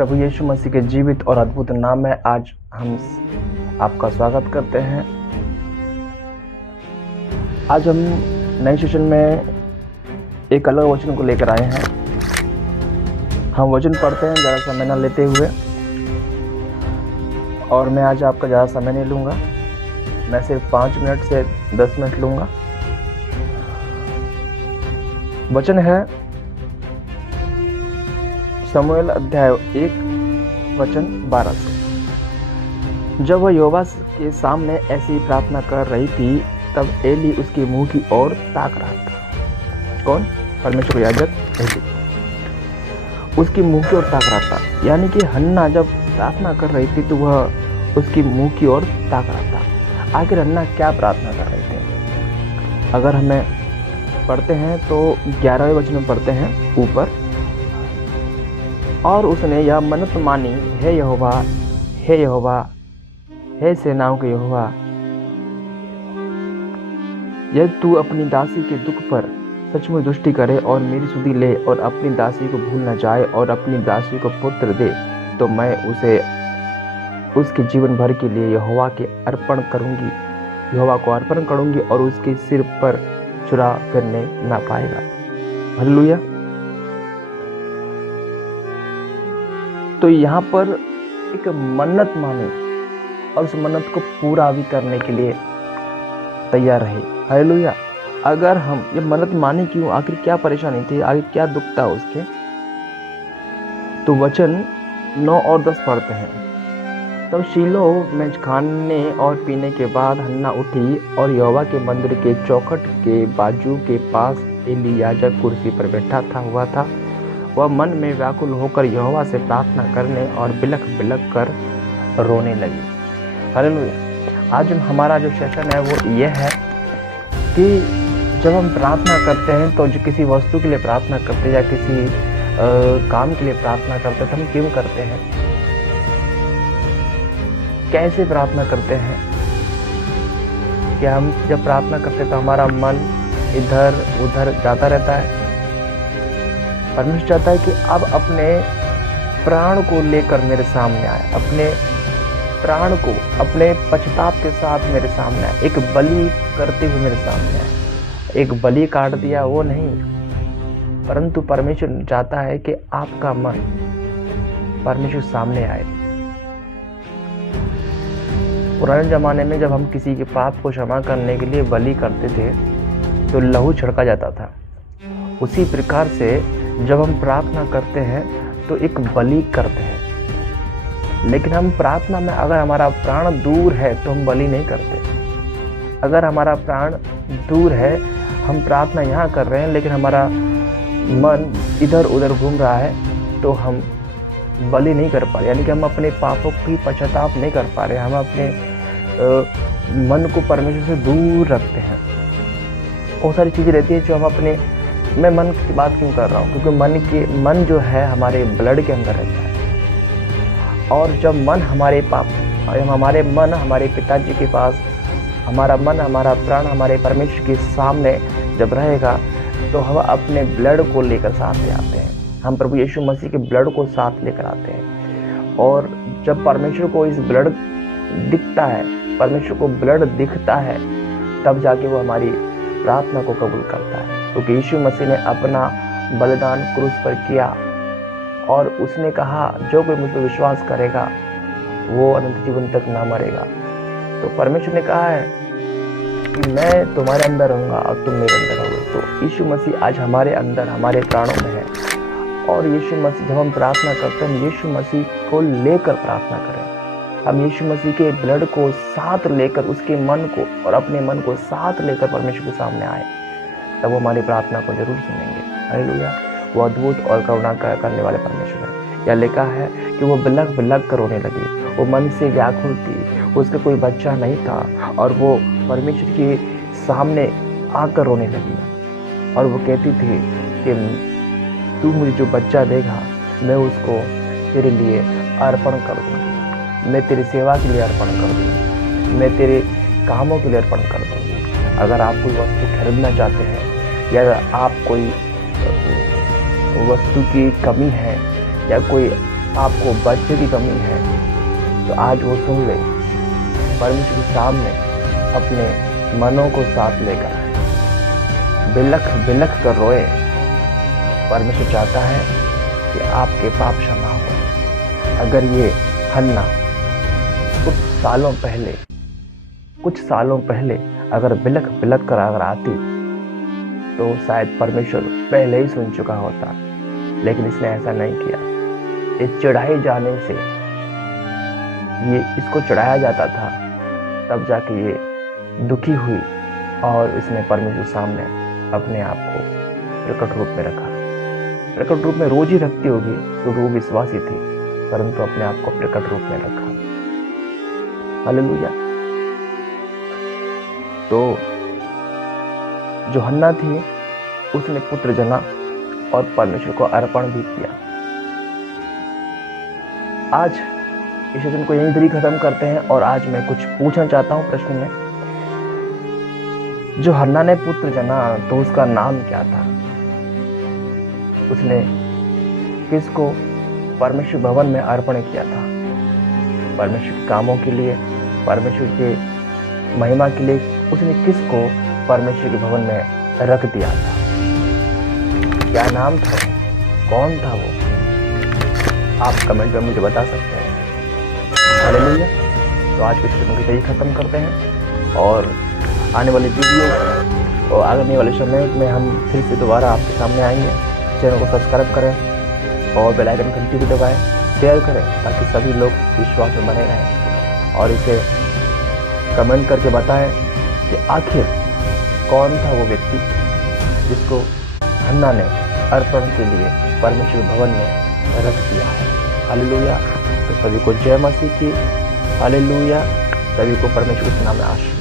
प्रभु यीशु मसीह के जीवित और अद्भुत नाम में आज हम आपका स्वागत करते हैं। आज हम नए सेशन में एक अलग वचन को लेकर आए हैं। हम वचन पढ़ते हैं ज़्यादा समय न लेते हुए, और मैं आज आपका ज़्यादा समय नहीं लूँगा। मैं सिर्फ 5 मिनट से 10 मिनट लूँगा। वचन है शमूएल अध्याय 1 वचन 12 से। जब वह यहोवा के सामने ऐसी प्रार्थना कर रही थी, तब एली उसके मुंह की ओर ताक रहा था। कौन? परमेश्वर का याजक एली उसकी मुंह की ओर ताक रहा था। यानी कि हन्ना जब प्रार्थना कर रही थी तो वह उसकी मुंह की ओर ताक रहा था। आखिर हन्ना क्या प्रार्थना कर रहे थे? अगर हमें पढ़ते हैं तो 11वें वचन में पढ़ते हैं ऊपर, और उसने यह मन्नत मानी, हे यहोवा, हे यहोवा, हे सेनाओं के यहोवा, यदि तू अपनी दासी के दुख पर सचमुच दृष्टि करे और मेरी सुधि ले और अपनी दासी को भूल न जाए और अपनी दासी को पुत्र दे, तो मैं उसे उसके जीवन भर के लिए यहोवा को अर्पण करूंगी और उसके सिर पर छुरा फिरने ना पाएगा। हालेलुया। तो यहाँ पर एक मन्नत मानी और उस मन्नत को पूरा भी करने के लिए तैयार रहे। हालेलुया। अगर हम ये मन्नत मानी क्यों, आखिर क्या परेशानी थी, आखिर क्या दुख था उसके, तो वचन 9 और 10 पढ़ते हैं। तब शीलो में खाने और पीने के बाद हन्ना उठी और यहोवा के मंदिर के चौखट के बाजू के पास एली याजक कुर्सी पर बैठा हुआ था। वह मन में व्याकुल होकर यहोवा से प्रार्थना करने और बिलख कर रोने लगी। हालेलुया। आज हमारा जो सेशन है वो ये है कि जब हम प्रार्थना करते हैं तो जो किसी वस्तु के लिए प्रार्थना करते हैं या किसी काम के लिए प्रार्थना करते हैं तो हम क्यों करते हैं, कैसे प्रार्थना करते हैं? क्या हम जब प्रार्थना करते हैं तो हमारा मन इधर उधर जाता रहता है? परमेश्वर चाहता है कि अब अपने प्राण को लेकर मेरे सामने आए, अपने प्राण को अपने पश्चाताप के साथ मेरे सामने आए, एक बलि करते हुए मेरे सामने आए। एक बलि काट दिया वो नहीं, परंतु परमेश्वर चाहता है कि आपका मन परमेश्वर सामने आए। पुराने जमाने में जब हम किसी के पाप को क्षमा करने के लिए बलि करते थे तो लहू छिड़का जाता था। उसी प्रकार से जब हम प्रार्थना करते हैं तो एक बलि करते हैं। लेकिन हम प्रार्थना में अगर हमारा प्राण दूर है तो हम बलि नहीं करते। अगर हमारा प्राण दूर है, हम प्रार्थना यहाँ कर रहे हैं लेकिन हमारा मन इधर उधर घूम रहा है, तो हम बलि नहीं कर पा रहे। यानी कि हम अपने पापों की पश्चाताप नहीं कर पा रहे। हम अपने मन को परमेश्वर से दूर रखते हैं। बहुत सारी चीज़ें रहती है जो हम अपने, मैं मन की बात क्यों कर रहा हूँ, क्योंकि मन जो है हमारे ब्लड के अंदर रहता है। और जब मन हमारे हमारे पिताजी के पास, हमारा मन, हमारा प्राण हमारे परमेश्वर के सामने जब रहेगा तो हम अपने ब्लड को लेकर साथ ले आते हैं। हम प्रभु यीशु मसीह के ब्लड को साथ लेकर आते हैं। और जब परमेश्वर को इस ब्लड दिखता है, परमेश्वर को ब्लड दिखता है, तब जाके वो हमारी प्रार्थना को कबूल करता है। क्योंकि यीशु मसीह ने अपना बलिदान क्रूस पर किया और उसने कहा जो कोई मुझ पर विश्वास करेगा वो अनंत जीवन तक ना मरेगा। तो परमेश्वर ने कहा है कि मैं तुम्हारे अंदर रहूँगा और तुम मेरे अंदर रहोगे। तो यीशु मसीह आज हमारे अंदर, हमारे प्राणों में है। और यीशु मसीह, जब हम प्रार्थना करते हैं, हम यीशु मसीह को लेकर प्रार्थना करें। हम यीशु मसीह के ब्लड को साथ लेकर, उसके मन को और अपने मन को साथ लेकर परमेश्वर के सामने आए, तब वो हमारी प्रार्थना को जरूर सुनेंगे। हालेलुया। वो अद्भुत और करुणा करने वाले परमेश्वर है। यह लिखा है कि वो बिलख कर रोने लगी। वो मन से व्याकुल थी, उसका कोई बच्चा नहीं था और वो परमेश्वर के सामने आकर रोने लगी। और वो कहती थी कि तू मुझे जो बच्चा देगा मैं उसको तेरे लिए अर्पण कर दूँगी, मैं तेरी सेवा के लिए अर्पण कर दूँगी, मैं तेरे कामों के लिए अर्पण कर दूँगी। अगर आप कोई वस्तु खरीदना चाहते हैं या आप कोई वस्तु की कमी है या कोई आपको बच्चे की कमी है तो आज वो सुन ले, परमेश्वर के सामने अपने मनों को साथ लेकर आए, बिलख बिलख कर रोए। परमेश्वर चाहता है कि आपके पाप क्षमा हो। अगर ये हन्ना कुछ सालों पहले अगर बिलख बिलख कर अगर आती तो शायद परमेश्वर पहले ही सुन चुका होता, लेकिन इसने ऐसा नहीं किया। इस चढ़ाए जाने से इसको चढ़ाया जाता था, तब जाके ये दुखी हुई और इसने परमेश्वर सामने अपने आप को प्रकट रूप में रखा। प्रकट रूप में रोज ही रखती होगी क्योंकि वो विश्वासी थी, परंतु अपने आप को प्रकट रूप में रखा। हालेलुया। तो जो हन्ना थी उसने पुत्र जना और परमेश्वर को अर्पण भी किया। आज इस सेशन को यहीं पर ही खत्म करते हैं और आज मैं कुछ पूछना चाहता हूं प्रश्न में। जो हन्ना ने पुत्र जना तो उसका नाम क्या था? उसने किसको परमेश्वर भवन में अर्पण किया था? परमेश्वर के कामों के लिए, परमेश्वर के महिमा के लिए उसने किसको परमेश्वर के भवन में रख दिया था? क्या नाम था? कौन था वो? आप कमेंट में मुझे बता सकते हैं। हालेलुया। तो आज के सेशन को यही खत्म करते हैं और आने वाली वीडियो और आने वाले समय में हम फिर से दोबारा आपके सामने आएंगे। चैनल को सब्सक्राइब करें और बेल आइकन घंटी भी दबाएं, शेयर करें ताकि सभी लोग विश्वास में बने रहें और इसे कमेंट करके बताएं कि आखिर कौन था वो व्यक्ति जिसको हन्ना ने अर्पण के लिए परमेश्वर भवन में रख दिया है। हालेलुया। तो सभी को जय मसीह की। हालेलुया। सभी को परमेश्वर के नाम में आशीष।